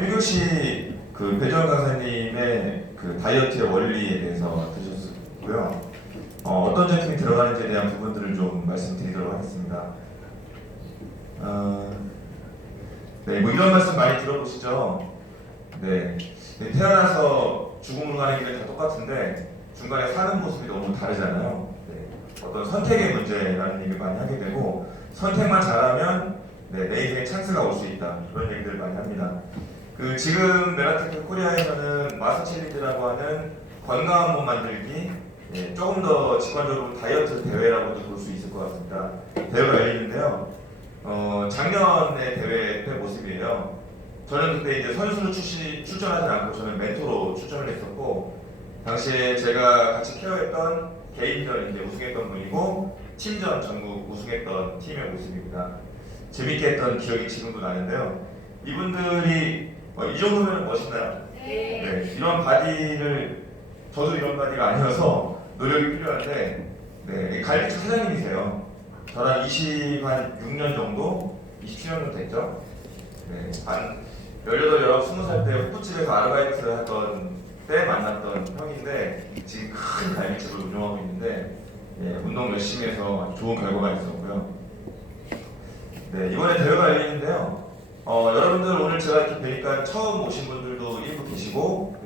1교시 그 배정 강사님의 그 다이어트의 원리에 대해서 들으셨고요. 어떤 제품이 들어가는지에 대한 부분들을 좀 말씀드리도록 하겠습니다. 네, 뭐 이런 말씀 많이 들어보시죠? 네, 태어나서 죽음으로 가는 길은 다 똑같은데 중간에 사는 모습이 너무 다르잖아요. 네, 어떤 선택의 문제라는 얘기를 많이 하게 되고 선택만 잘하면 네, 내 인생에 찬스가 올 수 있다 그런 얘기들 많이 합니다. 그 지금 메라테크 코리아에서는 마스터 챌린지라고 하는 건강한 몸 만들기 조금 더 직관적으로 다이어트 대회라고도 볼 수 있을 것 같습니다. 대회가 열리는데요. 작년의 대회 때 모습이에요. 저는 그때 이제 선수로 출전하지 않고 저는 멘토로 출전을 했었고 당시에 제가 같이 케어했던 개인전 이제 우승했던 분이고 팀전 전국 우승했던 팀의 모습입니다. 재밌게 했던 기억이 지금도 나는데요. 이분들이 이 정도면 멋있나요? 네. 이런 바디를 저도 이런 바디가 아니어서 노력이 필요한데 네, 갈비집 사장님이세요. 저랑 26년 정도? 27년 정도 됐죠? 네, 한 18, 19, 20살 때 호프집에서 아르바이트 하던 때 만났던 형인데 지금 큰 갈비집을 운영하고 있는데 운동 열심히 해서 좋은 결과가 있었고요. 네, 이번에 대회가 열리는데요. 여러분들 오늘 제가 이렇게 뵈니까 처음 오신 분들도 일부 계시고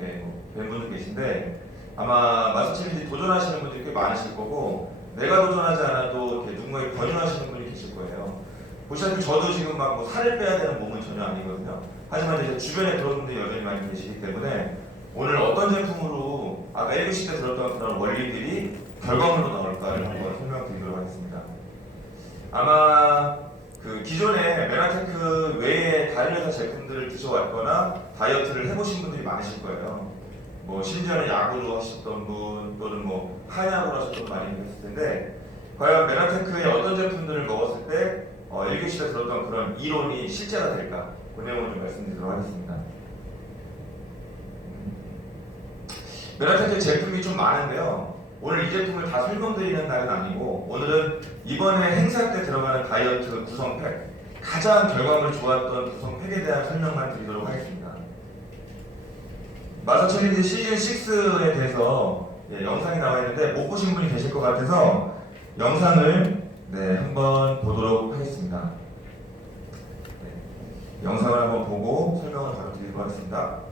뵌 분도 계신데 아마 마스터 챌린지 도전하시는 분들이 꽤 많으실 거고 내가 도전하지 않아도 이렇게 누군가에게 권유하시는 분이 계실 거예요. 보시다시피 저도 지금 막 뭐 살을 빼야 되는 몸은 전혀 아니거든요. 하지만 이제 주변에 그런 분들이 여전히 많이 계시기 때문에 오늘 어떤 제품으로 아까 1교시 때 들었던 그런 원리들이 결과물로 나올까를 한번 설명드리도록 하겠습니다. 아마 그 기존에 메라테크 외에 다른 회사 제품들을 드셔왔거나 다이어트를 해보신 분들이 많으실 거예요. 뭐 심지어는 야구로 하셨던 분 또는 뭐 한약으로 하셨던 분 많이 계실 텐데 과연 메라테크의 어떤 제품들을 먹었을 때 1교시 때 들었던 그런 이론이 실제가 될까? 그 내용을 좀 말씀드리도록 하겠습니다. 메라테크 제품이 좀 많은데요. 오늘 이 제품을 다 설명드리는 날은 아니고 오늘은 이번에 행사 때 들어가는 다이어트 구성팩 가장 결과물 좋았던 구성팩에 대한 설명만 드리도록 하겠습니다. 마스터 챌린지 시즌 6에 대해서 영상이 나와 있는데 못 보신 분이 계실 것 같아서 영상을 한번 보도록 하겠습니다. 영상을 한번 보고 설명을 바로 드리도록 하겠습니다.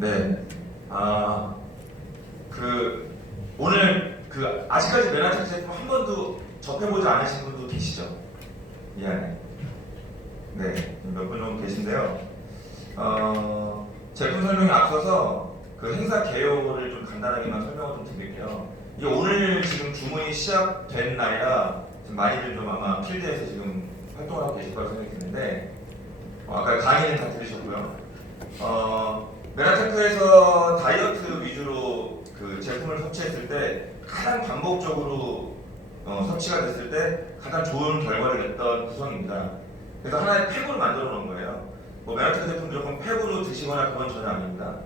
네. 오늘 아직까지 메라테크 제품 한 번도 접해보지 않으신 분도 계시죠? 미안해. 네, 몇 분 정도 계신데요. 제품 설명에 앞서서 그 행사 개요를 좀 간단하게만 설명을 좀 드릴게요. 이게 오늘 지금 주문이 시작된 날이라 지금 많이들 좀 아마 필드에서 지금 활동을 하고 계실 거라고 생각이 드는데 아까 강의는 다 들으셨고요. 메라테크에서 다이어트 위주로 그 제품을 섭취했을 때 가장 반복적으로 섭취가 됐을 때 가장 좋은 결과를 냈던 구성입니다. 그래서 하나의 팩으로 만들어 놓은 거예요. 뭐 메라테크 제품 무조건 팩으로 드시거나 그건 전혀 아닙니다.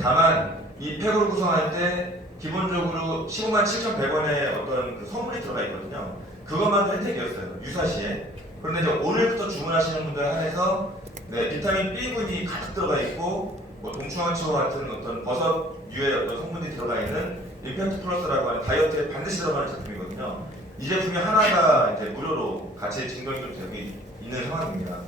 다만 이 팩으로 구성할 때 기본적으로 157,100원의 어떤 그 선물이 들어가 있거든요. 그것만 혜택이었어요. 유사시에. 그런데 이제 오늘부터 주문하시는 분들 한해서 비타민 B군이 가득 들어가 있고 뭐 동충하초와 같은 어떤 버섯류의 어떤 성분이 들어가 있는 임팩트 플러스라고 하는 다이어트에 반드시 들어가는 제품이거든요. 이 제품이 하나가 이제 무료로 같이 증정이 좀 되고 있는 상황입니다.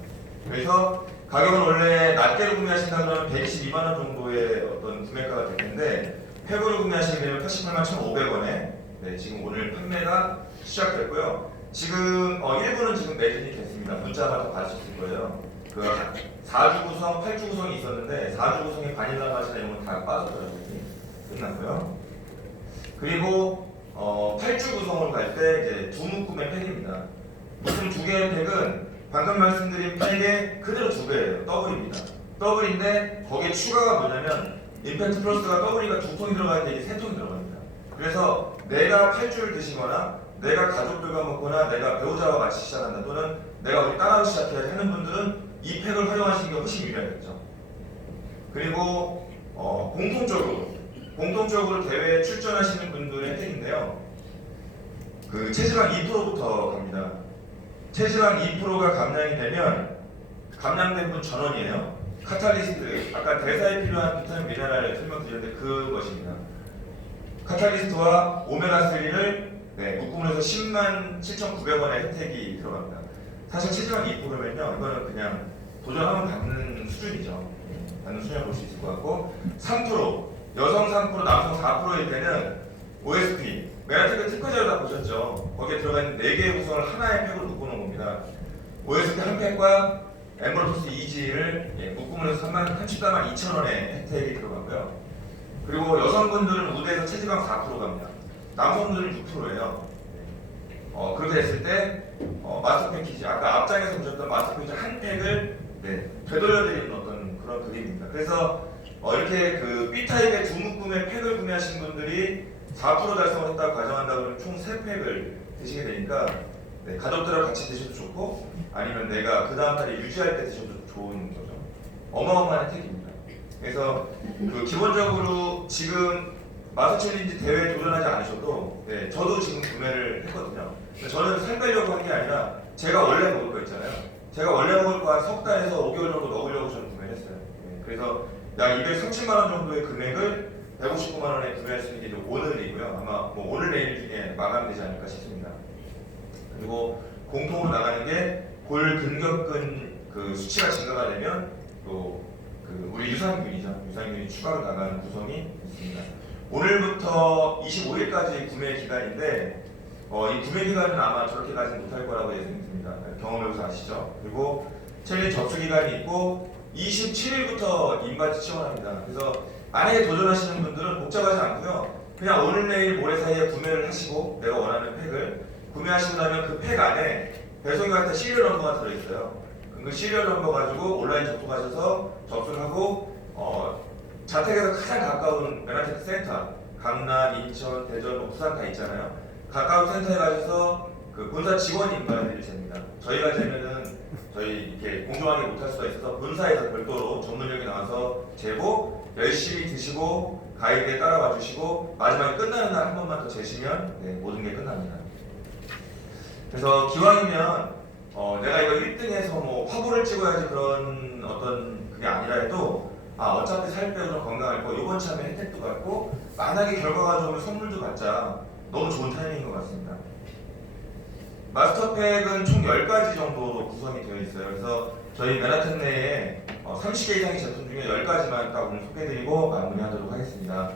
그래서 가격은 원래 낱개로 구매하신다 그러면 122만 원 정도의 어떤 구매가가 될 텐데 팩으로 구매하시게 되면 88만 1,500원에 네, 지금 오늘 판매가 시작됐고요. 지금 일부는 지금 매진이 됐습니다. 문자가 더 받으셨을 거예요. 그 4주 구성, 8주 구성이 있었는데 4주 구성의 바닐라 맛이나 이런 건 다 빠졌더라고요. 끝났고요. 그리고 8주 구성으로 갈 때 이제 두 묶음의 팩입니다. 묶음 두 개의 팩은 방금 말씀드린 팩의 그대로 두 배예요. 더블입니다. 더블인데 거기에 추가가 뭐냐면 임팩트 플러스가 더블이가 두 통이 들어갈 때 이게 세 통이 들어갑니다. 그래서 내가 8주를 드시거나 내가 가족들과 먹거나 내가 배우자와 같이 시작한다 또는 내가 우리 딸하고 시작해야 하는 분들은 이 팩을 활용하시는 게 훨씬 유리하겠죠. 그리고 공통적으로 대회에 출전하시는 분들의 혜택인데요. 그 체지방 2%부터 갑니다. 체지방 2%가 감량이 되면 감량된 분 전원이에요. 카탈리스트, 아까 대사에 필요한 비타민 미네랄을 설명드렸는데 그것입니다. 카탈리스트와 오메가3를 묶음을 해서 10만 7,900원의 혜택이 들어갑니다. 사실 체지방 2%면요, 이거는 그냥 도전하면 받는 수준이죠. 받는 수준을 볼 수 있을 것 같고, 3%, 여성 3%, 남성 4%일 때는 OSP, 메라텍 특허자료 다 보셨죠? 거기에 들어가 있는 4개의 구성을 하나의 팩으로 묶어놓은 겁니다. OSP 한 팩과 엠버로토스 2G를 묶음을 해서 34만 2천원의 혜택이 들어가고요. 그리고 여성분들은 우대에서 체지방 4% 갑니다. 남성분들은 6%예요. 그렇게 됐을 때 마스터 패키지, 아까 앞장에서 보셨던 마스터 패키지 한 팩을 되돌려드리는 어떤 그런 그림입니다. 그래서 이렇게 그 B타입의 두 묶음의 팩을 구매하신 분들이 4% 달성을 했다고 가정한다 그러면 총 3팩을 드시게 되니까 가족들하고 같이 드셔도 좋고 아니면 내가 그 다음 달에 유지할 때 드셔도 좋은 거죠. 어마어마한 혜택입니다. 그래서 그 기본적으로 지금 마스터 챌린지 대회에 도전하지 않으셔도 저도 지금 구매를 했거든요. 저는 살 빼려고 한 게 아니라 제가 원래 먹을 거 있잖아요. 제가 원래 먹을 거 한 석 달에서 5개월 정도 먹으려고 저는 구매를 했어요. 그래서 약 230만 원 정도의 금액을 159만 원에 구매할 수 있는 게 오늘이고요. 아마 뭐 오늘 내일 중에 마감되지 않을까 싶습니다. 그리고 공통으로 나가는 게 골근격근 그 수치가 증가가 되면 또 그 우리 유산균이 추가로 나가는 구성이 있습니다. 오늘부터 25일까지 구매 기간인데 이 구매 기간은 아마 저렇게까지는 못할 거라고 예상됩니다. 경험해보셔서 아시죠? 그리고 챌린지 접수 기간이 있고 27일부터 인바디 지원합니다. 그래서 만약에 도전하시는 분들은 복잡하지 않고요. 그냥 오늘 내일 모레 사이에 구매를 하시고 내가 원하는 팩을 구매하시고 나면 그 팩 안에 배송료한테 시리얼 넘버가 들어있어요. 그 시리얼 넘버 가지고 온라인 접속하셔서 접속하고 자택에서 가장 가까운 메라텍 센터, 강남, 인천, 대전, 부산 다 있잖아요. 가까운 센터에 가셔서 그 본사 직원이 인바디를 잽니다. 저희가 재면은 저희 이렇게 공정하게 못할 수가 있어서 본사에서 별도로 전문력이 나와서 재고 열심히 드시고 가이드에 따라와 주시고 마지막에 끝나는 날 한 번만 더 재시면 모든 게 끝납니다. 그래서 기왕이면 내가 이거 1등해서 뭐 화보를 찍어야지 그런 어떤 그게 아니라 해도 어차피 살 빼고 좀 건강할 거 이번 참에 혜택도 받고 만약에 결과가 좋으면 선물도 받자 너무 좋은 타이밍인 것 같습니다. 마스터팩은 총 10가지 정도로 구성이 되어 있어요. 그래서 저희 메라텍 내에 30개 이상의 제품 중에 10가지만 딱 오늘 소개해드리고 마무리하도록 하겠습니다.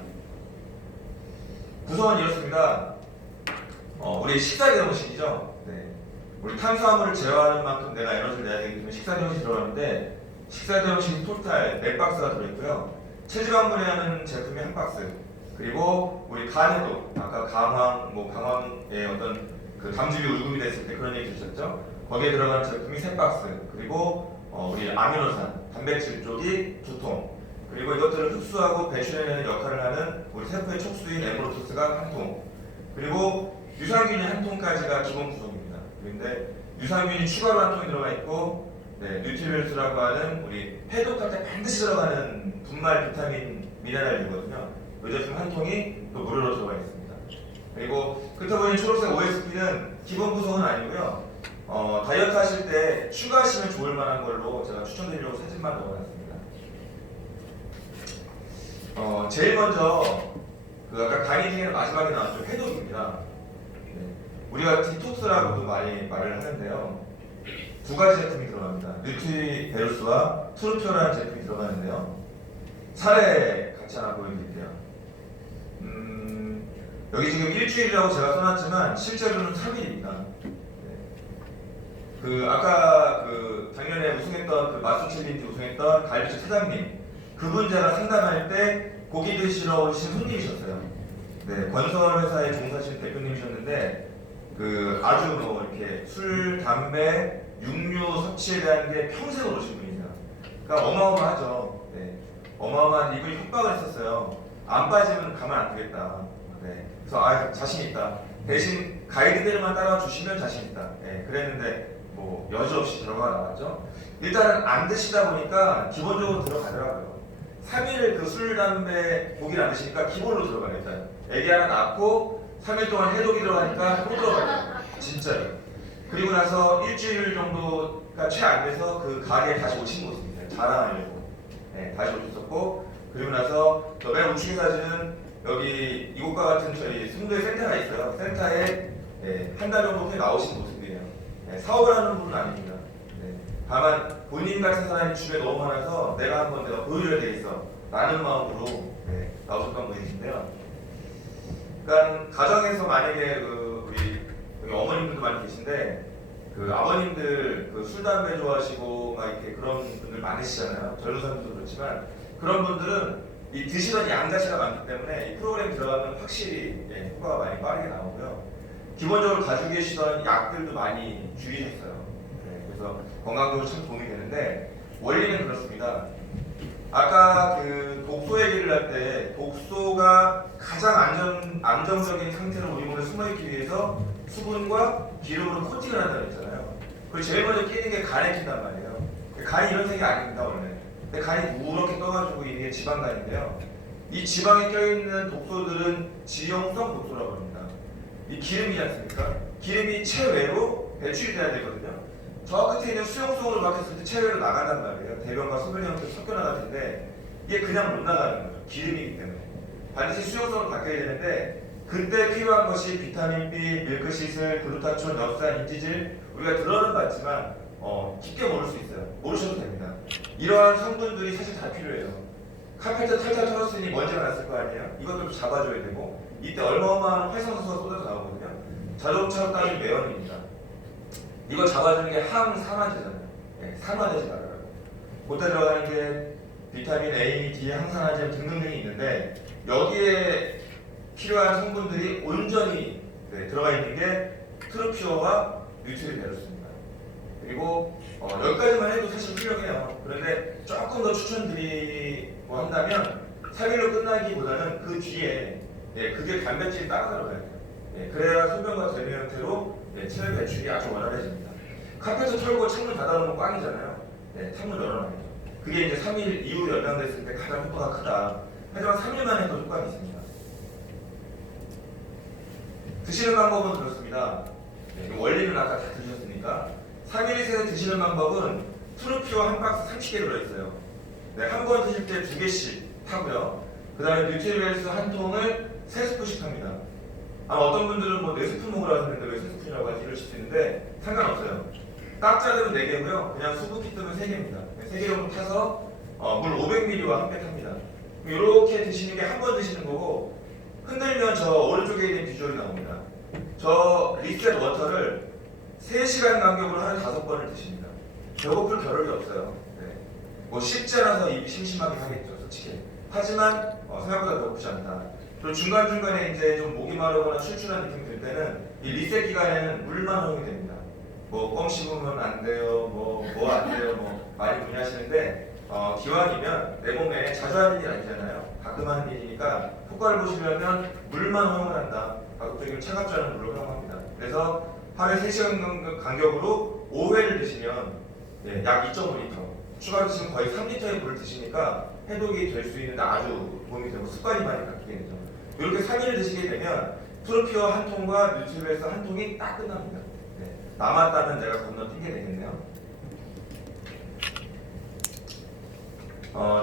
구성은 이렇습니다. 우리 식사 대용식이죠. 우리 탄수화물을 제어하는 만큼 내가 에너지를 내야 되기 때문에 식사 대용식이 들어가는데 식사 대용식 토탈 4박스가 들어있고요. 체지방 분해하는 제품이 한 박스, 그리고 우리 간해독, 아까 방황의 어떤 그 담즙이 울금이 됐을 때 그런 얘기 들으셨죠? 거기에 들어가는 제품이 3박스, 그리고 우리 아미노산, 단백질 쪽이 2통, 그리고 이것들을 흡수하고 배출해내는 역할을 하는 우리 세포의 촉수인 엠브로토스가 1통, 그리고 유산균이 1통까지가 기본 구성입니다. 그런데 유산균이 추가로 1통이 들어가 있고 뉴트리언스라고 하는 우리 해독할 때 반드시 들어가는 분말 비타민 미네랄이거든요. 이 제품 1통이 또 무료로 들어가 있습니다. 그리고 끝에 보이는 초록색 OSP는 기본 구성은 아니고요. 다이어트 하실 때 추가하시면 좋을 만한 걸로 제가 추천드리려고 사진만 넣어놨습니다. 제일 먼저 그 아까 강의 중에 마지막에 나왔죠. 해독입니다. 우리가 디톡스라고도 많이 말을 하는데요. 2가지 제품이 들어갑니다. 뉴트리베루스와 트루표라는 제품이 들어가는데요. 사례 같이 하나 보여드릴게요. 여기 지금 일주일이라고 제가 써놨지만 실제로는 3일입니다. 그 아까 그 작년에 우승했던 그 마스터 챌린지 우승했던 갈비집 사장님, 그분 제가 상담할 때 고기 드시러 오신 손님이셨어요. 네, 건설 회사에 종사하시는 대표님이셨는데 그 아주 뭐 이렇게 술, 담배, 육류 섭취에 대한 게 평생 오르신 분이세요. 그러니까 어마어마하죠. 네, 어마어마한 이분이 협박을 했었어요. 안 빠지면 가만 안 두겠다. 네, 그래서 아 자신 있다. 대신 가이드들만 따라 주시면 자신 있다. 네, 그랬는데 뭐 여지없이 결과가 나왔죠. 일단은 안 드시다 보니까 기본적으로 들어가더라고요. 3일 그 술, 담배, 고기를 안 드시니까 기본으로 들어가요. 일단 애기 하나 낳고 3일 동안 해독이 들어가니까 또 들어가요. 진짜요. 그리고 나서 일주일 정도가 채 안 돼서 그 가게에 다시 오신 모습입니다. 자랑하려고. 네, 다시 오셨었고, 그리고 나서 저 맨 우측에 사진은 여기 이곳과 같은 저희 송도에 센터가 있어요. 센터에 한 달 정도 후에 나오신 모습이에요. 네, 사업을 하는 분은 아닙니다. 네, 다만 본인 같은 사람이 주변에 너무 많아서 내가 보여줘야 되겠어 라는 마음으로 나오셨던 분이신데요. 그러니까 가정에서 만약에 우리 여기 어머님들도 많이 계신데 그 아버님들 그 술 담배 좋아하시고 막 이렇게 그런 분들 많으시잖아요. 젊은 사람들도 그렇지만 그런 분들은 이 드시던 양 자체가 많기 때문에 이 프로그램 들어가면 확실히 효과가 많이 빠르게 나오고요. 기본적으로 가지고 계시던 약들도 많이 줄이셨어요. 그래서 건강적으로 참 도움이 되는데 원리는 그렇습니다. 아까 그 독소 얘기를 할 때 독소가 가장 안정적인 상태로 우리 몸에 숨어있기 위해서 수분과 기름으로 코팅을 한다고 했잖아요. 그리고 제일 먼저 끼는 게 간에 낀단 말이에요. 간이 이런 색이 아닙니다 원래. 근데 간이 우렇게 떠가지고 이게 지방간인데요. 이 지방에 껴있는 독소들은 지용성 독소라고 합니다. 이 기름이지 않습니까? 기름이 체외로 배출이 돼야 되거든요. 저 끝에 있는 수용성으로 막혔을 때 체외로 나간단 말이에요. 대변과 소변 형태로 섞여 나갈 텐데 이게 그냥 못 나가는 거죠. 기름이기 때문에. 반드시 수용성으로 바뀌어야 되는데 그때 필요한 것이 비타민 B, 밀크시슬, 글루타촌, 엽산, 인지질 우리가 들어는 봤지만 깊게 모를 수 있어요. 모르셔도 됩니다. 이러한 성분들이 사실 다 필요해요. 카페트 탈탈 털었으니 먼지가 났을 거 아니에요? 이것도 잡아줘야 되고 이때 얼마어마한 활성산소가 쏟아져 나오거든요. 자동차로 따지면 매연입니다. 이거 잡아주는 게 항산화제잖아요. 산화되지 말아요. 그때 들어가는 게 비타민 A, D, 항산화제 등등등이 있는데 여기에 필요한 성분들이 온전히 들어가 있는 게 트루피오와 뉴트리베르스입니다. 그리고 여기까지만 해도 사실 훌륭해요. 그런데 조금 더 추천드리고 한다면 3일로 끝나기보다는 그 뒤에 그게 단백질이 따라 들어가야 돼요. 그래야 소변과 대변 형태로 체외 배출이 아주 원활해집니다. 카페트 털고 창문 닫아놓으면 꽝이잖아요. 창문 열어놔야죠. 그게 이제 3일 이후로 연장됐을 때 가장 효과가 크다. 하지만 3일만 해도 효과가 있습니다. 드시는 방법은 그렇습니다. 원리는 아까 다 드셨으니까 3일 이상에 드시는 방법은 트루피오 한 박스 30개 들어있어요. 한 번 드실 때 2개씩 타고요. 그 다음에 뉴트리벨스 한 통을 3스푼씩 탑니다. 아마 어떤 분들은 뭐 4스푼 먹으라고 했는데 왜 3스푼이라고 하지 이러실 수 있는데 상관없어요. 깍자들은 4개고요. 그냥 수분기 뜨면 3개입니다. 3개 정도 타서 물 500ml와 함께 탑니다. 이렇게 드시는 게 한 번 드시는 거고 흔들면 저 오른쪽에 있는 비주얼이 나옵니다. 저 리셋 워터를 3시간 간격으로 하루에 5번을 드십니다. 배고플 겨를이 없어요. 뭐 쉽지 않아서 입이 심심하긴 하겠죠, 솔직히. 하지만 생각보다 배고프지 않다. 그리고 중간중간에 이제 좀 목이 마르거나 출출한 느낌이 들 때는 이 리셋 기간에는 물만 허용이 됩니다. 뭐 껌 씹으면 안 돼요, 뭐 안 돼요, 뭐 많이 문의하시는데 기왕이면 내 몸에 자주 하는 일 아니잖아요. 가끔 하는 일이니까 효과를 보시려면 물만 허용을 한다. 가급적이면 차갑지 않은 물로 허용합니다. 그래서 하루에 3시간 간격으로 5회를 드시면 약 2.5리터 추가로 드시면 거의 3리터의 물을 드시니까 해독이 될 수 있는데 아주 도움이 되고 습관이 많이 바뀌게 되죠. 이렇게 3일을 드시게 되면 트로피오 한 통과 뉴트리벨스 한 통이 딱 끝납니다. 남았다면 내가 건너뛰게 되겠네요.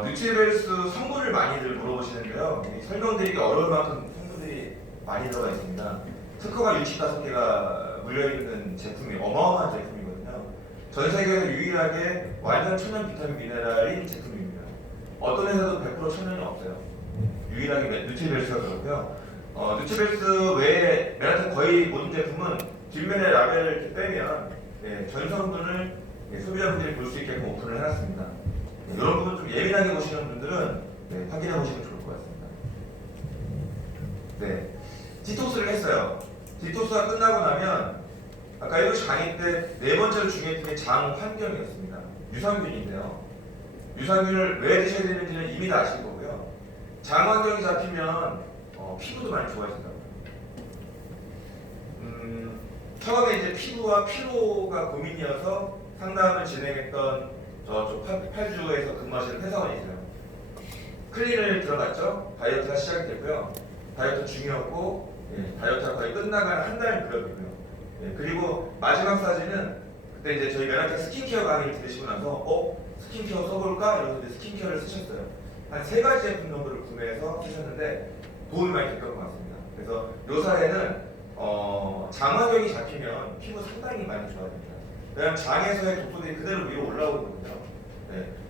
뉴트리벨스 성분을 많이들 물어보시는데요. 설명드리기 어려울 만큼 성분들이 많이 들어가 있습니다. 특허가 65개가 물려있는 제품이 어마어마한 제품이거든요. 전 세계에서 유일하게 완전 천연 비타민 미네랄인 제품입니다. 어떤 회사도 100% 천연이 없어요. 유일하게 누트리벨스가 그렇고요. 누트리벨스 외에 메라텍 거의 모든 제품은 뒷면에 라벨을 이렇게 빼면 전 성분을 소비자분들이 볼 수 있게끔 오픈을 해놨습니다. 이런 부분 좀 예민하게 보시는 분들은 확인해 보시면 좋을 것 같습니다. 네, 디톡스를 했어요. 디톡스가 끝나고 나면 아까 1교시 강의 때 네 번째로 중요했던 게 장 환경이었습니다. 유산균인데요. 유산균을 왜 드셔야 되는지는 이미 다 아실 거고요. 장 환경이 잡히면 피부도 많이 좋아진다고요. 처음에 이제 피부와 피로가 고민이어서 상담을 진행했던 저쪽 팔주에서 근무하시는 회사원이 있어요. 클린을 들어갔죠. 다이어트가 시작됐고요. 다이어트 중이었고 다이어트가 거의 끝나가는 한 달 무렵이고요. 그리고 마지막 사진은 그때 이제 저희 메라텍 스킨케어 강의를 들으시고 나서 스킨케어 써볼까? 이러면서 이제 스킨케어를 쓰셨어요. 한 3가지 제품 정도를 구매해서 쓰셨는데 도움이 많이 됐던 것 같습니다. 그래서 이 사례는 장화경이 잡히면 피부 상당히 많이 좋아집니다. 왜냐하면 장에서의 독소들이 그대로 위로 올라오거든요.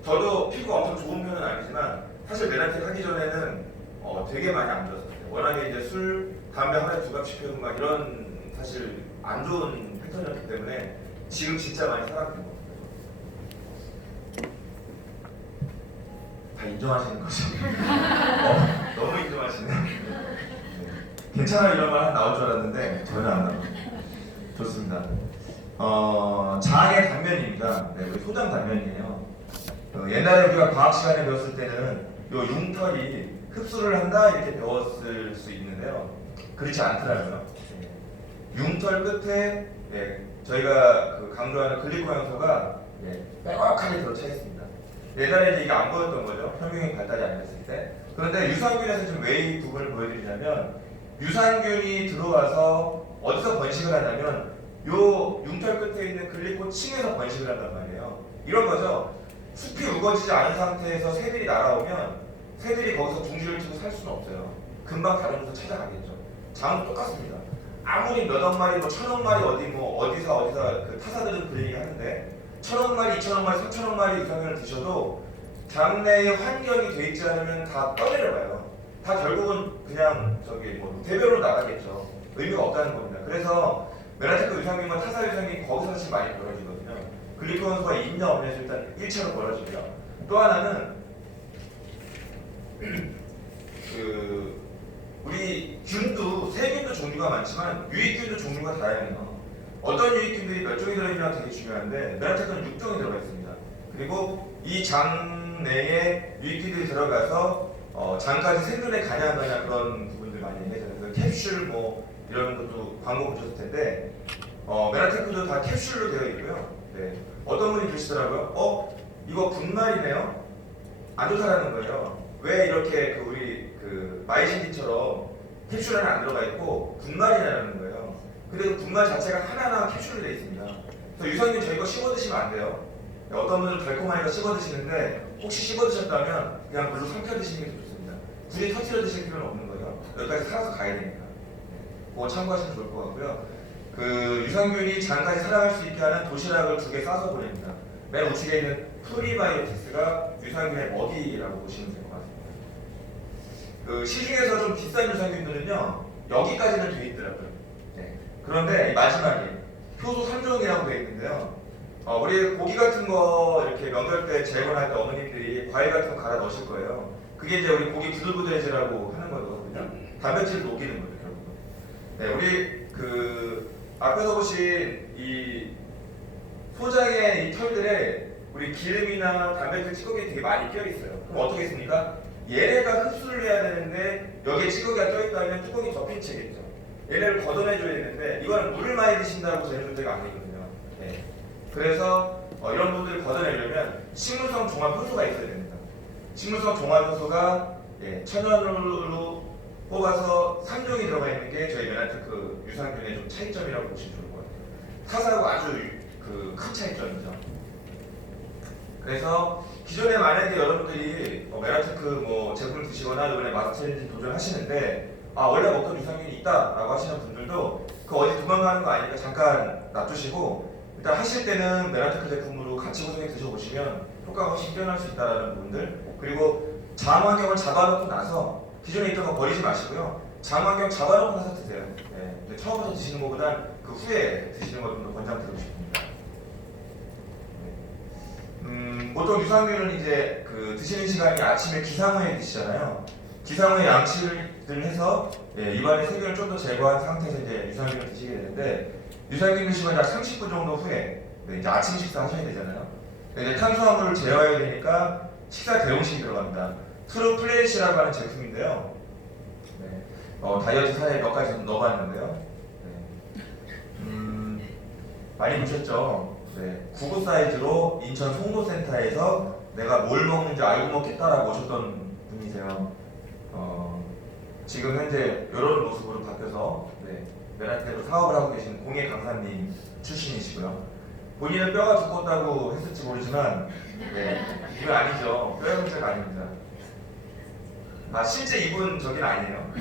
저도 피부가 엄청 좋은 편은 아니지만 사실 메라텍 하기 전에는 되게 많이 안 좋았어요. 워낙에 이제 술, 담배 하루에 2갑씩 피우고 막 이런 사실 안 좋은 패턴이었기 때문에 지금 진짜 많이 살아가는 것 같아요. 다 인정하시는 거죠? 너무 인정하시네. 괜찮아 이런 말 나올 줄 알았는데 전혀 안 나와요. 좋습니다. 장의 단면입니다. 우리 소장 단면이에요. 옛날에 우리가 과학 시간에 배웠을 때는 요 융털이 흡수를 한다 이렇게 배웠을 수 있는데요. 그렇지 않더라고요. 융털 끝에 저희가 강조하는 글리코 형소가 빼곡하게 들어차 있습니다. 옛날에는 이게 안 보였던 거죠. 혈명이 발달이 안 됐을 때. 그런데 유산균에서 지금 왜 이 부분을 보여드리냐면 유산균이 들어와서 어디서 번식을 하냐면 요 융털 끝에 있는 글리코층에서 번식을 한단 말이에요. 이런 거죠. 숲이 우거지지 않은 상태에서 새들이 날아오면 새들이 거기서 둥지를 치고 살 수는 없어요. 금방 다른 곳으로 찾아가겠죠. 장은 똑같습니다. 아무리 몇억 마리, 1000억 마리 어디서 그 타사들은 그 얘기 하는데 1000억 마리, 2000억 마리, 3000억 마리 유산균을 드셔도 장내의 환경이 돼 있지 않으면 다 떠내려가요. 다 결국은 그냥 대변으로 나가겠죠. 의미가 없다는 겁니다. 그래서 메라테크 유산균과 타사 유산균이 거기서 사실 많이 벌어지거든요. 글리코 형소가 있냐 없냐에서 일단 1차로 벌어지고요. 또 하나는 우리 균도 세균도 종류가 많지만 유익균도 종류가 다양해요. 어떤 유익균들이 몇 종이 들어있느냐 되게 중요한데 메라테크는 6종이 들어가 있습니다. 그리고 이 장 내에 유익균들이 들어가서 장까지 생존에 가냐 그런 부분들 많이 해요. 그래서 캡슐 이런 것도 광고 보셨을 텐데 메라테크도 다 캡슐로 되어 있고요. 어떤 분이 그러시더라고요. 이거 분말이네요. 안 좋다라는 거예요. 왜 이렇게 우리 마이신디처럼 캡슐 하나 안 들어가 있고 분말이라는 거예요. 근데 그 분말 자체가 하나하나 캡슐로 되어 있습니다. 그래서 유산균 저희 거 씹어 드시면 안 돼요. 어떤 분들은 달콤하니까 씹어 드시는데 혹시 씹어 드셨다면 그냥 물로 삼켜 드시는 게 좋습니다. 굳이 터뜨려 드실 필요는 없는 거예요. 여기까지 살아서 가야 되니까. 그거 참고하시면 좋을 것 같고요. 유산균이 장까지 살아갈 수 있게 하는 도시락을 2개 싸서 보냅니다. 맨 우측에 있는 프리바이오틱스가 유산균의 먹이라고 보시면 될 것 같습니다. 시중에서 좀 비싼 유산균들은요 여기까지는 돼 있더라고요. 그런데 이 마지막에 효소 3종이라고 되어 있는데요. 우리 고기 같은 거 이렇게 명절 때 재건할 때 어머님들이 과일 같은 거 갈아 넣으실 거예요. 그게 이제 우리 고기 부들부들해지라고 하는 거거든요. 단백질을 녹이는 거죠, 결국은. 우리 앞에서 보신 이 소장의 이 털들에 우리 기름이나 단백질 찌꺼기 되게 많이 껴 있어요. 그럼 어떻게 했습니까? 얘네가 흡수를 해야 되는데 여기에 찌꺼기가 껴있다면 뚜껑이 덮인 채겠죠. 얘네를 걷어내줘야 되는데 이거는 물을 많이 드신다고 저희 문제가 안 되거든요. 그래서 이런 분들을 걷어내려면 식물성 종합효소가 있어야 됩니다. 식물성 종합효소가 천연으로 뽑아서 3종이 들어가 있는 게 저희 메라테크 유산균의 좀 차이점이라고 보시면 좋을 것 같아요. 타사하고 아주 큰 차이점이죠. 그래서 기존에 만약에 여러분들이 메라테크 제품을 드시거나 이번에 마스터 챌린지 도전하시는데 원래 먹던 유산균이 있다라고 하시는 분들도 어디 도망가는 거 아니니까 잠깐 놔두시고 일단 하실 때는 메라테크 제품으로 같이 구성해 드셔보시면 효과가 훨씬 뛰어날 수 있다는 분들, 그리고 장 환경을 잡아놓고 나서 기존에 있던 거 버리지 마시고요. 장만경 잡아놓고 나서 드세요. 네. 근데 처음부터 드시는 것보단 그 후에 드시는 걸 좀 더 권장드리고 싶습니다. 보통 유산균은 이제 그 드시는 시간이 아침에 기상 후에 드시잖아요. 기상 후에 양치를 해서 입안의 세균을 좀 더 제거한 상태에서 이제 유산균을 드시게 되는데 유산균 드시면 약 30분 정도 후에 이제 아침 식사 하셔야 되잖아요. 이제 탄수화물을 제어해야 되니까 식사 대용식이 들어갑니다. 트루플래시라고 하는 제품인데요. 네. 다이어트 사례 몇 가지 좀 넣어봤는데요. 네. 많이 보셨죠? 네. 99 사이즈로 인천 송도센터에서 내가 뭘 먹는지 알고 먹겠다라고 오셨던 분이세요. 지금 현재 이런 모습으로 바뀌어서 메라테로 사업을 하고 계신 공예 강사님 출신이시고요. 본인은 뼈가 두껍다고 했을지 모르지만 이건 아니죠. 뼈의 문제가 아닙니다. 실제 이분 저긴 아니에요.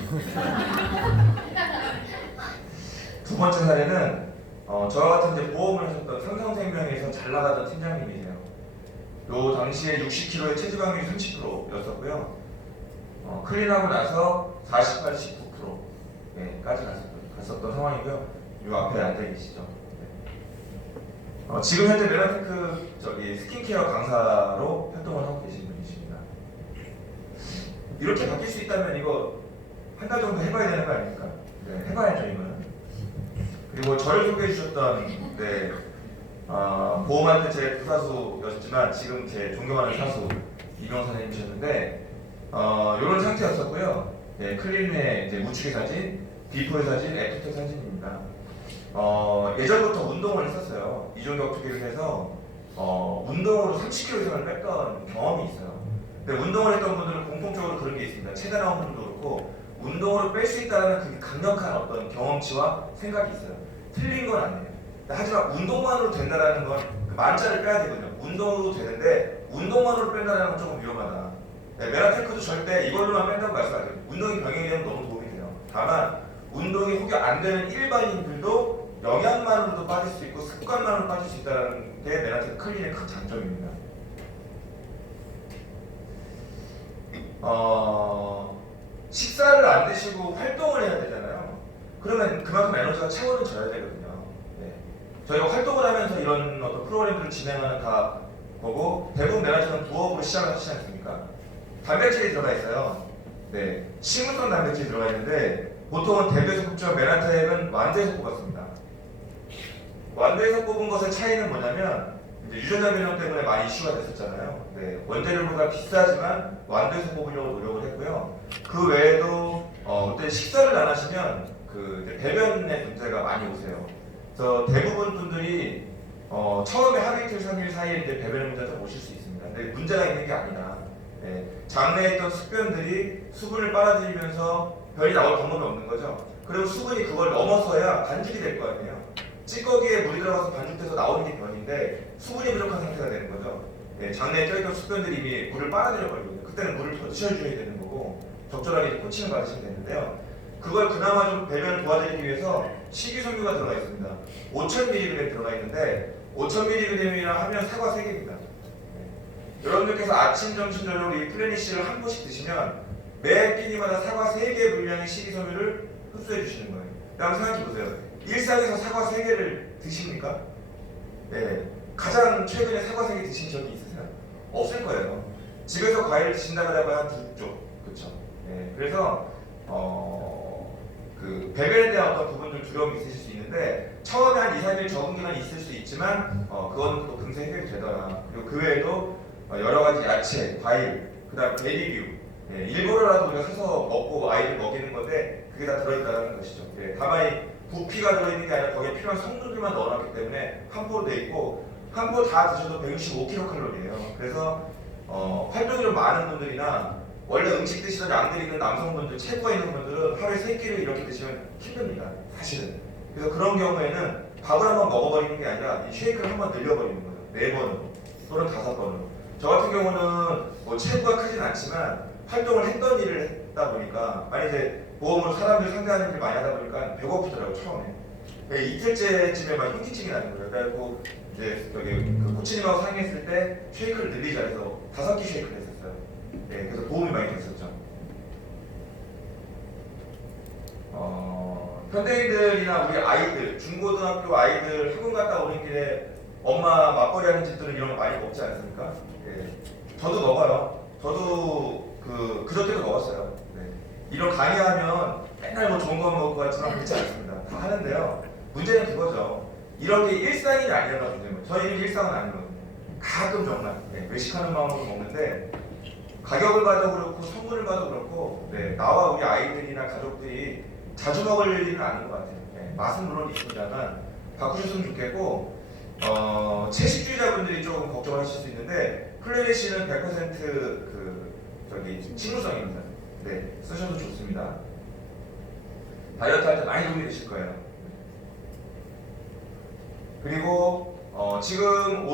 두 번째 사례는 저와 같은 이제 보험을 하셨던 삼성생명에서 잘 나가던 팀장님이세요. 요 당시에 60kg의 체지방률이 30%였었고요. 클린하고 나서 48, 19%까지 갔었던 상황이고요. 요 앞에 앉아 계시죠. 지금 현재 메라테크 스킨케어 강사로 활동을 하고 계신 분이십니다. 이렇게 바뀔 수 있다면 이거 한 달 정도 해봐야 되는 거 아닙니까? 네, 해봐야죠 이거는. 그리고 저를 소개해 주셨던 보험한테 제 부사수였지만 지금 제 존경하는 사수 이명 선생님이셨는데 이런 상태였었고요. 클린의 이제 우측의 사진, 비포의 사진, 애프터 사진입니다. 예전부터 운동을 했었어요. 이종격 투기를 해서 운동으로 30kg 이상을 뺐던 경험이 있어요. 근데 운동을 했던 분들은 공통적으로 그런 게 있습니다. 체대 나온 분들도 그렇고 운동으로 뺄 수 있다는 그 강력한 어떤 경험치와 생각이 있어요. 틀린 건 아니에요. 하지만 운동만으로 된다는 건 그 만자를 빼야 되거든요. 운동으로 되는데 운동만으로 뺀다는 건 조금 위험하다. 메라테크도 절대 이걸로만 뺀다고 말씀하세요. 운동이 병행이 되면 너무 도움이 돼요. 다만 운동이 혹여 안 되는 일반인들도 영양만으로도 빠질 수 있고 습관만으로 빠질 수 있다는 게 메라테크 클린의 큰 장점입니다. 식사를 안 드시고 활동을 해야 되잖아요. 그러면 그만큼 에너지가 채워는 져야 되거든요. 저희가 활동을 하면서 이런 어떤 프로그램들을 진행하는 다 거고 대부분 메라테크는 부업으로 시작을 하시지 않습니까? 단백질이 들어가 있어요. 식물성 단백질이 들어가 있는데 보통은 대부에서 뽑지만 메라텍은 완두에서 뽑았습니다. 완두에서 뽑은 것의 차이는 뭐냐면 이제 유전자 변형 때문에 많이 이슈가 됐었잖아요. 원재료보다 비싸지만 완두에서 뽑으려고 노력을 했고요. 그 외에도 그때 식사를 안 하시면 그 배변의 문제가 많이 오세요. 그래서 대부분 분들이 처음에 하루 이틀 3일 사이에 이제 배변의 문제가 좀 오실 수 있습니다. 근데 문제가 있는 게 아니라 장내에 있던 숙변들이 수분을 빨아들이면서 변이 나올 방법이 없는 거죠. 그리고 수분이 그걸 넘어서야 반죽이 될 거 아니에요. 찌꺼기에 물이 들어가서 반죽돼서 나오는 게 변인데 수분이 부족한 상태가 되는 거죠. 장내에 껴있던 숙변들이 이미 물을 빨아들여 버리거든요. 그때는 물을 더 드셔줘야 되는 거고 적절하게 코칭을 받으시면 되는데요. 그걸 그나마 좀 배변을 도와드리기 위해서 식이섬유가 들어가 있습니다. 5000mg 들어가 있는데 5000mg이라 하면 사과 3개입니다. 여러분들께서 아침, 점심, 저녁 이 플래니시를 한 번씩 드시면 매 끼니마다 사과 3개의 분량의 식이섬유를 흡수해 주시는 거예요. 한번 생각해 보세요. 일상에서 사과 3개를 드십니까? 가장 최근에 사과 3개 드신 적이 있으세요? 없을 거예요. 집에서 과일 드신다고 해봐야 한 2쪽, 그렇죠? 그래서 그 배변에 대한 어떤 부분들 두려움이 있으실 수 있는데 처음에 한 2, 3일 적응 기간이 있을 수 있지만 그거는 또 금세 해결이 되더라. 그리고 그 외에도 여러 가지 야채, 과일, 그다음 베리류, 일부러라도 우리가 사서 먹고 아이를 먹이는 건데 그게 다 들어있다는 것이죠. 다만 이 부피가 들어있는 게 아니라 거기에 필요한 성분들만 넣어놨기 때문에 한 포로 돼 있고 한 포 다 드셔도 165kcal이에요. 그래서 활동이 좀 많은 분들이나 원래 음식 드시던 양들이 있는 남성분들, 체구가 있는 분들은 하루에 3끼를 이렇게 드시면 힘듭니다. 사실은. 그래서 그런 경우에는 밥을 한번 먹어버리는 게 아니라 이 쉐이크를 한번 늘려버리는 거예요. 4번으로 또는 5번으로. 저 같은 경우는 뭐 체구가 크진 않지만 활동을 했던 일을 했다 보니까 많이 이제 보험으로 사람들 상대하는 일 많이 하다 보니까 배고프더라고요 처음에. 이틀째쯤에 막 현기증이 나는 거예요. 그래갖고 이제 여기 그 코치님하고 상의했을 때 쉐이크를 늘리자 해서 5끼 쉐이크를 했었어요. 그래서 도움이 많이 됐었죠. 현대인들이나 우리 아이들, 중고등학교 아이들 학원 갔다 오는 길에 엄마 맞벌이 하는 집들은 이런 거 많이 먹지 않습니까? 예. 저도 먹어요. 저도 그저께도 먹었어요. 네. 이런 강의하면 맨날 뭐 좋은 거만 먹을 것 같지만 그렇지 않습니다. 다 하는데요. 문제는 그거죠. 이런 게 일상이 아니라는 문제예요. 저희는 일상은 아니거든요. 가끔 정말 외식하는 마음으로 먹는데 가격을 봐도 그렇고 성분을 봐도 그렇고 나와 우리 아이들이나 가족들이 자주 먹을 일은 아닌 것 같아요. 맛은 물론 있습니다만 바꾸셨으면 좋겠고 채식주의자분들이 조금 걱정을 하실 수 있는데 플래닛은 100% 식물성입니다. 네, 쓰셔도 좋습니다. 다이어트 할 때 많이 도움이 되실 거예요. 그리고 지금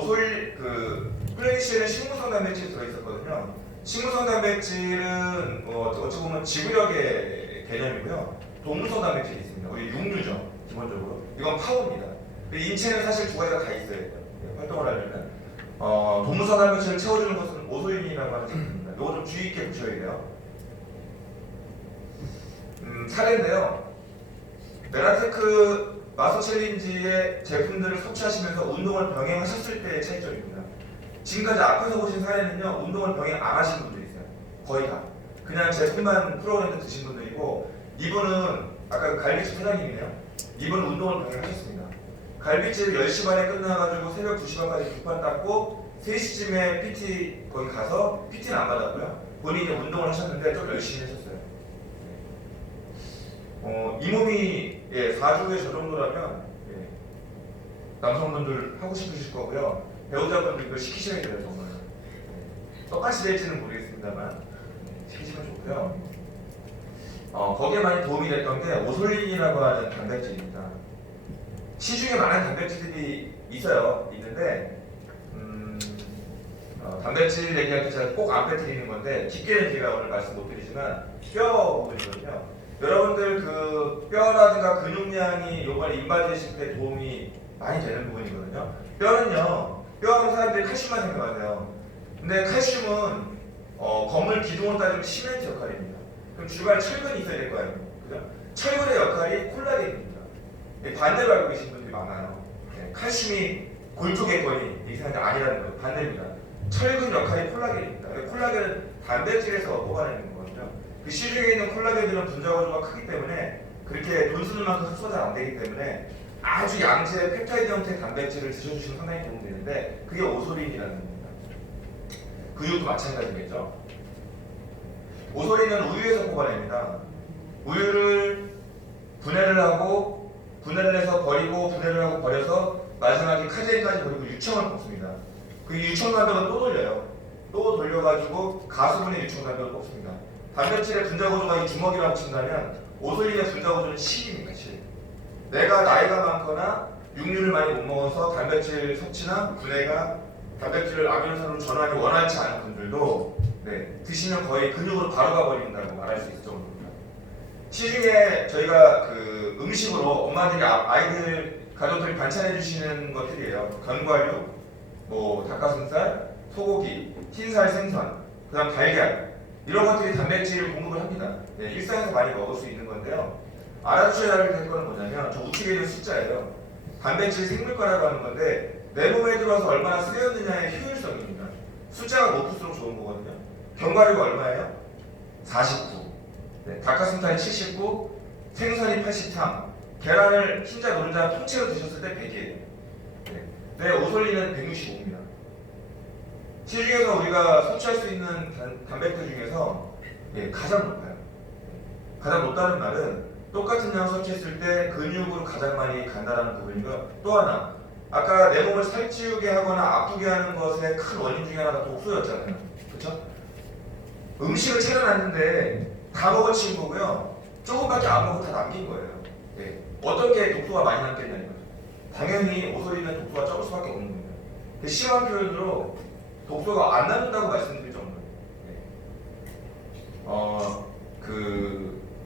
플래닛에는 식물성 단백질이 들어있었거든요. 식물성 단백질은 어찌 보면 지구력의 개념이고요. 동물성 단백질이 있습니다. 우리 육류죠, 기본적으로. 이건 파워입니다. 인체는 사실 두 가지가 다 있어야 돼요. 활동을 하려면. 동물성 단백질을 채워주는 것은 오소인이라고 하는 제품입니다. 이거 좀 주의 있게 보셔야 돼요. 사례인데요. 메라테크 마소 챌린지의 제품들을 섭취하시면서 운동을 병행하셨을 때의 차이점입니다. 지금까지 앞에서 보신 사례는요, 운동을 병행 안 하신 분들이 있어요. 거의 다. 그냥 제품만 프로그램도 드신 분들이고, 이분은 아까 갈비집 사장님이네요. 이분은 운동을 병행하셨습니다. 갈비집 10시 반에 끝나가지고 새벽 2시 반까지 두판 닦고 3시쯤에 PT 거기 가서 PT는 안 받았고요. 본인이 운동을 하셨는데 좀 열심히 하셨어요. 이 몸이 4주에 저 정도라면 남성분들 하고 싶으실 거고요. 배우자분들 이걸 시키셔야 돼요, 정말. 똑같이 될지는 모르겠습니다만 시키시면 좋고요. 거기에 많이 도움이 됐던 게 오솔린이라고 하는 단백질입니다. 시중에 많은 단백질들이 있는데 단백질 얘기할 때 제가 꼭 안 빼드리는 건데 깊게는 제가 오늘 말씀 못 드리지만 뼈 부분이거든요. 여러분들 그 뼈라든가 근육량이 요번에 인바디하실 때 도움이 많이 되는 부분이거든요. 뼈는요, 뼈하면 사람들이 칼슘만 생각하세요. 근데 칼슘은 건물 기둥으로 따지면 시멘트 역할입니다. 그럼 주변에 철근이 있어야 될 거 아니에요. 그죠? 철근의 역할이 콜라겐입니다. 반대로 알고 계신 분들이 많아요. 칼슘이 골조개거리 이렇게 생각하는데 아니라는 거예요. 반대입니다. 철근 역할이 콜라겐입니다. 콜라겐은 단백질에서 뽑아내는 거거든요. 그 시중에 있는 콜라겐들은 분자 구조가 크기 때문에 그렇게 돈 쓰는 만큼 흡수가 잘 안 되기 때문에 아주 양질의 펩타이드 형태의 단백질을 드셔주시면 상당히 도움이 되는데 그게 오소린이라는 겁니다. 근육도 마찬가지겠죠. 오소린은 우유에서 뽑아냅니다. 우유를 분해를 해서 버리고 분해를 하고 버려서 마지막에 카제인까지 버리고 유청을 뽑습니다. 그 유청 단백을 또 돌려요. 또 돌려가지고 가수분해 유청 단백을 뽑습니다. 단백질의 분자 구조가 이 주먹이라고 친다면 오솔린의 분자 구조는 실입니다. 실. 내가 나이가 많거나 육류를 많이 못 먹어서 단백질 섭취나 분해가 단백질을 아미노산으로 전환이 원활치 않은 분들도 드시면 거의 근육으로 바로 가버린다고 말할 수 있을 정도입니다. 시중에 저희가 그 음식으로 엄마들이 아이들 가족들이 반찬해 주시는 것들이에요. 견과류, 뭐 닭가슴살, 소고기, 흰살 생선, 그다음 달걀 이런 것들이 단백질을 공급을 합니다. 일상에서 많이 먹을 수 있는 건데요. 알아두셔야 될 거는 뭐냐면 저 우측에 있는 숫자예요. 단백질 생물가라고 하는 건데 내 몸에 들어와서 얼마나 쓰였느냐의 효율성입니다. 숫자가 높을수록 좋은 거거든요. 견과류가 얼마예요? 49. 닭가슴살이 79, 생선이 83, 계란을 흰자 노른자 통째로 드셨을 때 100이에요. 오솔린은 165입니다. 시중에서 우리가 섭취할 수 있는 단백질 중에서 가장 높아요. 가장 높다는 말은 똑같은 양 섭취했을 때 근육으로 가장 많이 간다는 부분이고요. 또 하나, 아까 내 몸을 살찌우게 하거나 아프게 하는 것의 큰 원인 중에 하나가 독소였잖아요. 그렇죠? 음식을 차려놨는데 다 먹어치운 거고요. 조금밖에 안 먹고 다 남긴 거예요. 어떤 게 독소가 많이 남겠냐는 거죠. 당연히 오솔린은 독소가 적을 수밖에 없는 겁니다. 심한 표현으로 독소가 안 남는다고 말씀드릴 정도예요.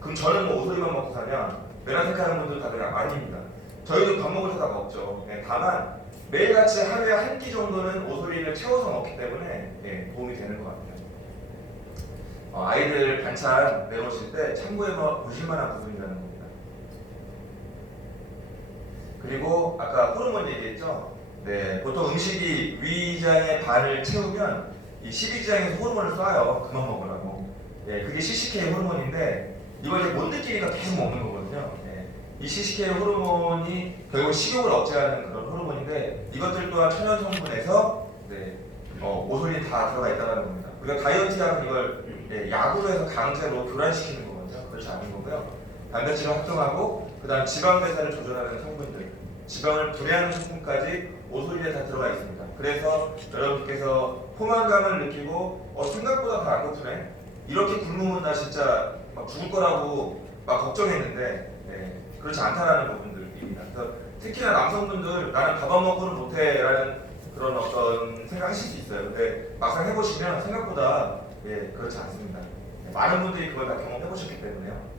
그럼 저는 뭐 오솔린만 먹고 사냐? 메라테크 하는 분들 다들 아닙니다. 저희도 밥 먹을 때 다 먹죠. 다만 매일같이 하루에 한 끼 정도는 오솔린을 채워서 먹기 때문에 도움이 되는 것 같아요. 아이들 반찬 내놓으실 때 참고해 보실 만한 부분이라는 겁니다. 그리고 아까 호르몬 얘기했죠. 네, 보통 음식이 위장의 반을 채우면 이 십이지장에서 호르몬을 쏴요. 그만 먹으라고. 네, 그게 CCK 호르몬인데 이걸 이제 못 느끼니까 계속 먹는 거거든요. 네, 이 CCK 호르몬이 결국 식욕을 억제하는 그런 호르몬인데 이것들 또한 천연 성분에서 네, 오솔린 다 들어가 있다는 겁니다. 우리가 다이어트 약은 이걸 네, 약으로 해서 강제로 교란시키는 거거든요. 그렇지 않은 거고요. 단백질을 합성하고 그다음 지방 배사를 조절하는 성분들, 지방을 분해하는 성분까지 오솔린에 다 들어가 있습니다. 그래서 여러분께서 포만감을 느끼고 생각보다 다 안 고프네. 이렇게 굶으면 나 진짜 막 죽을 거라고 막 걱정했는데 네, 그렇지 않다라는 부분들입니다. 그래서 특히나 남성분들 나는 밥 안 먹고는 못해라는 그런 어떤 생각하실 수 있어요. 근데 막상 해보시면 생각보다 예, 그렇지 않습니다. 많은 분들이 그걸 다 경험해보셨기 때문에요.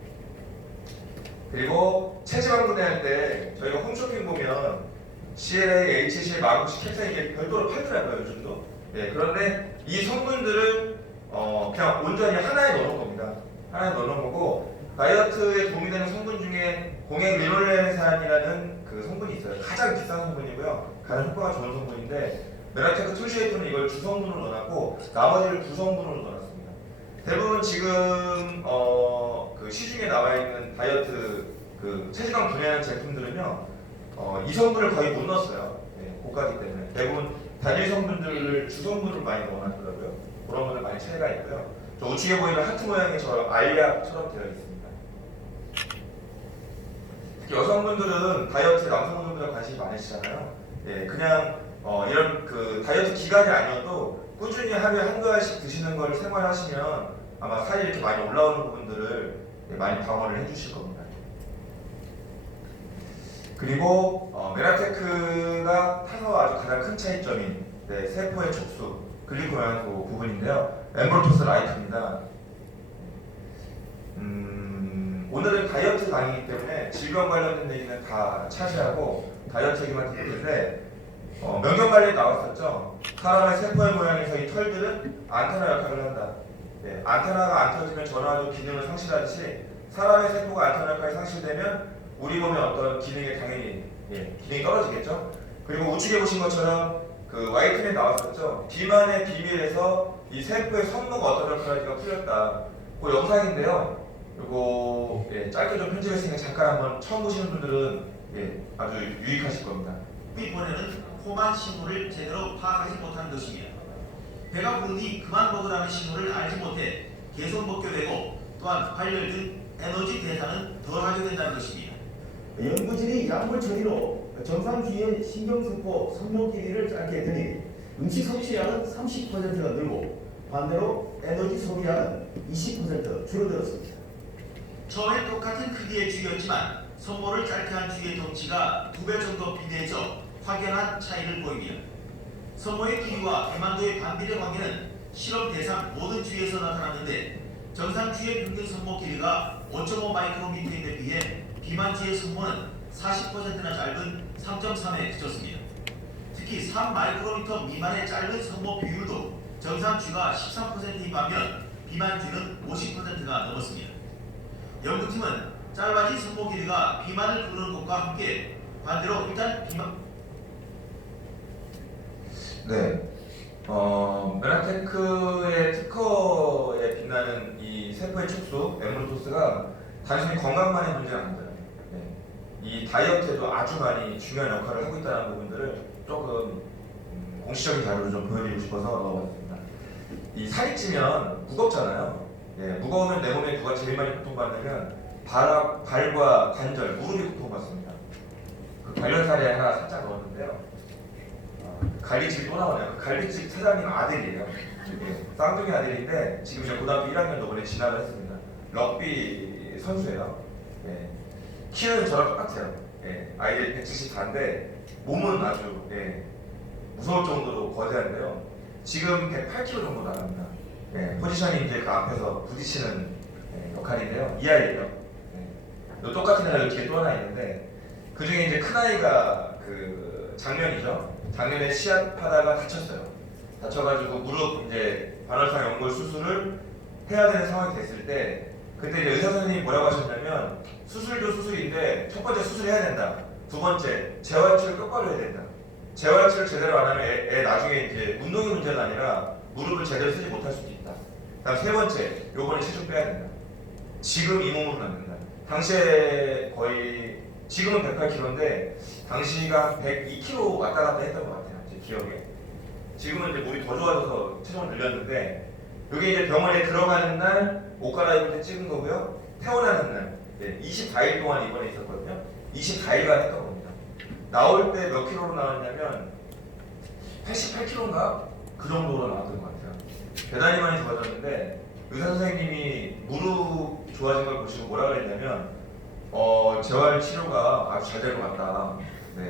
그리고 체지방 분해할 때 저희가 홈쇼핑 보면 CLA, HCL, 마구시, 캡사인 이게 별도로 팔더라고요 요즘도. 예, 그런데 이 성분들을 그냥 온전히 하나에 넣어놓은 겁니다. 하나에 넣어놓은 거고 다이어트에 도움이 되는 성분 중에 공액 리놀렌산이라는 그 성분이 있어요. 가장 비싼 성분이고요. 가장 효과가 좋은 성분인데 메라테크 투시에이트는 이걸 주성분으로 넣어놨고 나머지를 구성분으로 넣어놨습니다. 대부분 지금 그 시중에 나와 있는 다이어트 그 체지방 분해하는 제품들은요 이 성분을 거의 못 넣었어요. 네, 고가기 때문에 대부분 단일 성분들을 주성분으로 많이 넣어놨더라고요. 그런 거는 많이 차이가 있고요. 저 우측에 보이는 하트 모양의 저 알약처럼 되어 있습니다. 특히 여성분들은 다이어트에 남성분들보다 관심이 많으시잖아요. 네, 그냥 이런 그 다이어트 기간이 아니어도 꾸준히 하루에 한두 알씩 드시는 걸 생활하시면 아마 살이 이렇게 많이 올라오는 부분들을 많이 방어를 해주실 겁니다. 그리고 메라테크가 타서 아주 가장 큰 차이점인 세포의 촉수, 글리코연소 부분인데요. 엠브로토스 라이프입니다. 오늘은 다이어트 강의이기 때문에 질병 관련된 얘기는 다 차지하고 다이어트 얘기만 드릴 텐데 명경 관리에 나왔었죠. 사람의 세포의 모양에서 이 털들은 안테나 역할을 한다. 네, 안테나가 안 터지면 전화도 기능을 상실하듯이 사람의 세포가 안테나 역할이 상실되면 우리 몸의 어떤 기능에 당연히 기능이 떨어지겠죠. 그리고 우측에 보신 것처럼 그 와이튼에 나왔었죠. 비만의 비밀에서 이 세포의 성모가 어떤 역할을 할지가 풀렸다. 그 영상인데요. 이거 짧게 좀 편집했으니까 잠깐 한번 처음 보시는 분들은 아주 유익하실 겁니다. 보내는 호만 신호를 제대로 파악하지 못한 것입니다. 배가 부르니 그만 먹으라는 신호를 알지 못해 계속 먹게 되고 또한 발열 등 에너지 대사는 덜하게 된다는 것입니다. 연구진이 약물 처리로 정상주의의 신경세포 성모 길이를 짧게 드니 음식 섭취량은 30%가 늘고 반대로 에너지 소비량은 20% 줄어들었습니다. 처음에 똑같은 크기의 쥐였지만 성모를 짧게 한 쥐의 덩치가 2배 정도 비대해져 확연한 차이를 보입니다. 성모의 길이와 비만도의 반비례 관계는 실험 대상 모든 쥐에서 나타났는데 정상 쥐의 평균 성모 길이가 5.5 마이크로미터인데 비해 비만 쥐의 성모는 40%나 짧은 3.3에 그쳤습니다. 특히 3 마이크로미터 미만의 짧은 성모 비율도 정상 쥐가 13%인 반면 비만 쥐는 50%가 넘었습니다. 연구팀은 짧아진 성모 길이가 비만을 부르는 것과 함께 반대로 일단 비만 메라테크의 특허에 빛나는 이 세포의 촉수 엠브로토스가 단순히 건강만의 문제가 아닙니다. 이 다이어트에도 아주 많이 중요한 역할을 하고 있다는 부분들을 조금 공식적인 자료로 좀 보여드리고 싶어서 넣어봤습니다. 이 살이 찌면 무겁잖아요. 무거우면 내 몸에 누가 제일 많이 고통받냐면 발과 관절, 무릎이 고통받습니다. 그 관련사례 하나 살짝 넣었는데요. 갈비집이 또 나오네요. 그 갈비집 사장님 아들이에요. 쌍둥이 아들인데 지금 이제 고등학교 1학년 이번에 진학을 했습니다. 럭비 선수예요. 키는 저랑 똑같아요. 아이들이 174인데 몸은 아주 무서울 정도로 거대한데요. 지금 108kg 정도 나갑니다. 포지션이 이제 그 앞에서 부딪히는 역할인데요. 이 아이예요. 똑같은 애가 뒤에 또 하나 있는데 그 중에 이제 큰 아이가 그 작년이죠. 작년에 시합하다가 다쳤어요. 다쳐가지고 무릎 이제 반월상 연골 수술을 해야 되는 상황이 됐을 때 그때 이제 의사 선생님이 뭐라고 하셨냐면 수술도 수술인데 첫 번째 수술해야 된다. 두 번째, 재활치를 똑바로 해야 된다. 재활치를 제대로 안 하면 애 나중에 이제 운동이 문제가 아니라 무릎을 제대로 쓰지 못할 수도 있다. 다음 세 번째, 요번에 체중 빼야 된다. 지금 이 몸으로는 안 된다. 당시에 거의 지금은 108kg인데 당시가 102kg 왔다 갔다 했던 것 같아요. 제 기억에. 지금은 이제 몸이 더 좋아져서 체중을 늘렸는데 이게 이제 병원에 들어가는 날 옷 갈아입을 때 찍은 거고요. 퇴원하는 날 24일 동안 입원해 있었거든요. 24일간 했던 겁니다. 나올 때 몇 킬로로 나왔냐면 88kg인가? 그 정도로 나왔던 것 같아요. 대단히 많이 좋아졌는데 의사 선생님이 무릎 좋아진 걸 보시고 뭐라 그랬냐면 재활 치료가 아주 잘 될 것 같다. 네.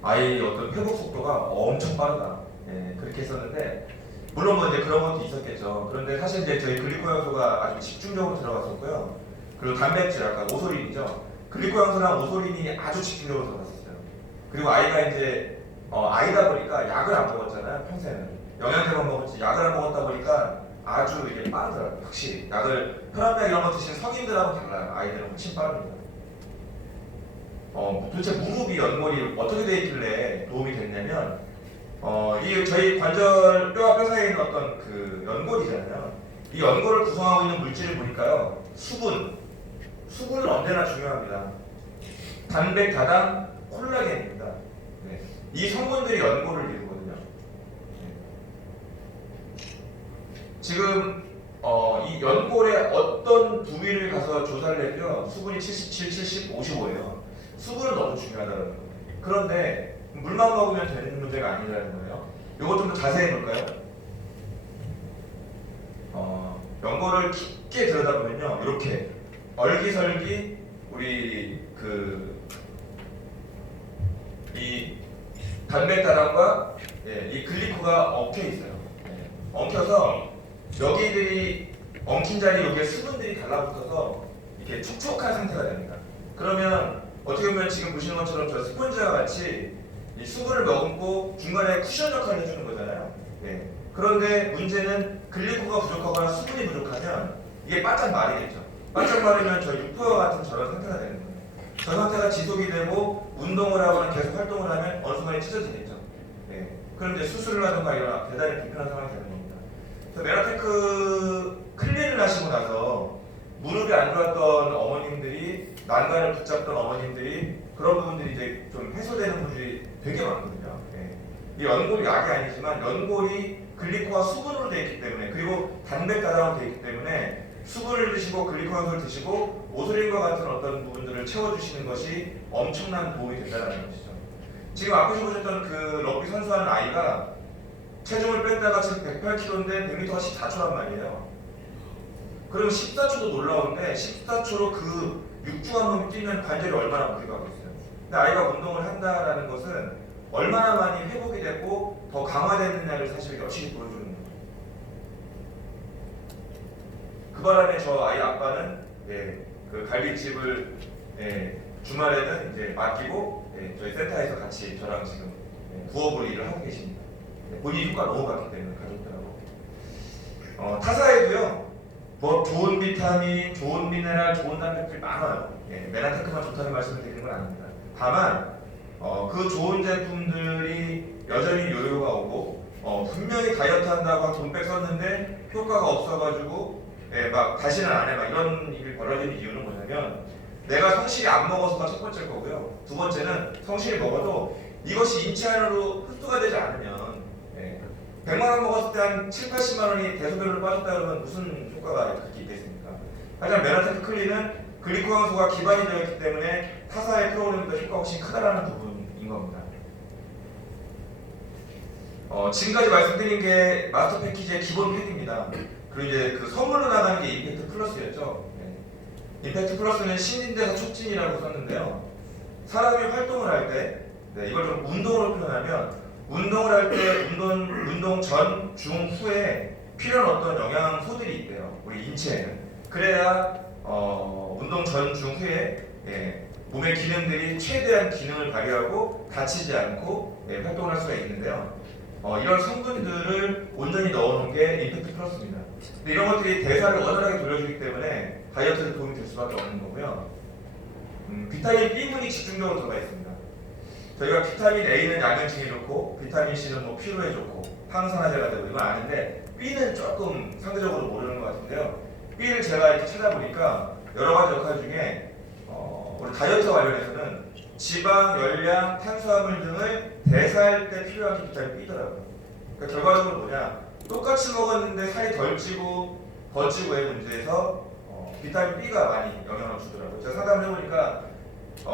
아이 어떤 회복 속도가 엄청 빠르다. 네, 그렇게 했었는데 물론 뭐 이제 그런 것도 있었겠죠. 그런데 사실 이제 저희 글리코향소가 아주 집중적으로 들어갔었고요. 그리고 단백질 아까 오소린이죠. 글리코향소랑 오소린이 아주 집중적으로 들어갔었어요. 그리고 아이가 이제 아이다 보니까 약을 안 먹었잖아요. 평소에는 영양제만 먹었지 약을 안 먹었다 보니까 아주 이게 빠르더라고요. 확실히 약을 혈압약 이런 거 드시는 성인들하고 달라요. 아이들은 훨씬 빠릅니다. 도대체 무릎이 연골이 어떻게 돼 있길래 도움이 됐냐면 이 저희 관절 뼈와 뼈 사이에 있는 어떤 그 연골이잖아요. 이 연골을 구성하고 있는 물질을 보니까요. 수분은 언제나 중요합니다. 단백, 다당, 콜라겐입니다. 네. 이 성분들이 연골을 이루거든요. 네. 지금 이 연골의 어떤 부위를 가서 조사를 해도요. 수분이 77, 70, 55예요. 수분은 너무 중요하다는 거예요. 그런데 물만 먹으면 되는 문제가 아니라는 거예요. 이것 좀 더 자세히 볼까요? 연골을 깊게 들여다보면요. 이렇게 얼기설기 우리 이 단백다당과 이 글리코가 엉켜 있어요. 엉켜서 여기들이 엉킨 자리 여기에 수분들이 달라붙어서 이렇게 촉촉한 상태가 됩니다. 그러면 어떻게 보면 지금 보시는 것처럼 저 스펀지와 같이 이 수분을 머금고 중간에 쿠션 역할을 해주는 거잖아요. 네. 그런데 문제는 글리코가 부족하거나 수분이 부족하면 이게 바짝 마르겠죠. 바짝 마르면 저 육포와 같은 저런 상태가 되는 거예요. 저 상태가 지속이 되고 운동을 하거나 계속 활동을 하면 어느 순간에 찢어지겠죠. 네. 그럼 이제 수술을 하든가 이런 대단히 불편한 상황이 되는 겁니다. 그래서 메라테크 클린을 하시고 나서 무릎이 안 좋았던 어머님들이 난간을 붙잡던 어머님들이 그런 부분들이 이제 좀 해소되는 분들이 되게 많거든요. 네. 이 연골이 약이 아니지만 연골이 글리코와 수분으로 되어 있기 때문에 그리고 단백 다당으로 되어 있기 때문에 수분을 드시고 글리코향소를 드시고 오소린과 같은 어떤 부분들을 채워주시는 것이 엄청난 도움이 된다는 것이죠. 지금 앞에서 보셨던 그 럭비 선수하는 아이가 체중을 뺐다가 지금 108kg인데 100m가 14초란 말이에요. 그러면 14초도 놀라운데 14초로 그 6주 한 번 뛰면 관절이 얼마나 무리가고 있어요. 근데 아이가 운동을 한다라는 것은 얼마나 많이 회복이 되고 더 강화되느냐를 사실 여실히 보여주는 거예요. 그 바람에 저 아이 아빠는 그 갈비집을 주말에는 이제 맡기고 저희 센터에서 같이 저랑 지금 부업으로 일을 하고 계십니다. 본인 효과 너무 봤기 때문에 가족들하고 타사에도요. 뭐 좋은 비타민, 좋은 미네랄, 좋은 단백질 많아요. 메라테크만 좋다는 말씀을 드리는 건 아닙니다. 다만 그 좋은 제품들이 여전히 요요가 오고 분명히 다이어트 한다고 돈 뺐었는데 효과가 없어가지고 막 다시는 안 해 막 이런 일이 벌어지는 이유는 뭐냐면 내가 성실히 안 먹어서가 첫 번째일 거고요. 두 번째는 성실히 먹어도 이것이 인체 안으로 흡수가 되지 않으면 100만 원 먹었을 때 한 7, 80만 원이 대소변으로 빠졌다 그러면 무슨 효과가 그렇게 있겠습니까? 하지만 메라테크 클린은 글리코향소가 기반이 되어 있기 때문에 타사의 프로그램보다 효과가 훨씬 크다라는 부분인 겁니다. 지금까지 말씀드린 게 마스터 패키지의 기본 팩입니다. 그리고 이제 그 선물로 나가는 게 임팩트 플러스였죠. 임팩트 플러스는 신진대사 촉진이라고 썼는데요. 사람이 활동을 할 때, 이걸 좀 운동으로 표현하면 운동을 할 때 운동 전, 중, 후에 필요한 어떤 영양소들이 있대요. 우리 인체에는. 그래야 운동 전, 중, 후에 몸의 기능들이 최대한 기능을 발휘하고 다치지 않고 활동을 할 수가 있는데요. 이런 성분들을 온전히 넣어놓은 게 임팩트 플러스입니다. 근데 이런 것들이 대사를 원활하게 돌려주기 때문에 다이어트에 도움이 될 수밖에 없는 거고요. 비타민 B군이 집중적으로 들어가 있습니다. 저희가 비타민 A는 양현증에 좋고 비타민 C는 뭐 피로에 좋고 항산화제가 되고 이건 아는데 B는 조금 상대적으로 모르는 것 같은데요. B를 제가 이렇게 찾아보니까 여러 가지 역할 중에 우리 다이어트 관련해서는 지방, 열량, 탄수화물 등을 대사할 때 필요한 게 비타민 B더라고요. 그러니까 결과적으로 뭐냐? 똑같이 먹었는데 살이 덜 찌고 더 찌고의 문제에서 비타민 B가 많이 영향을 주더라고요. 제가 상담을 해보니까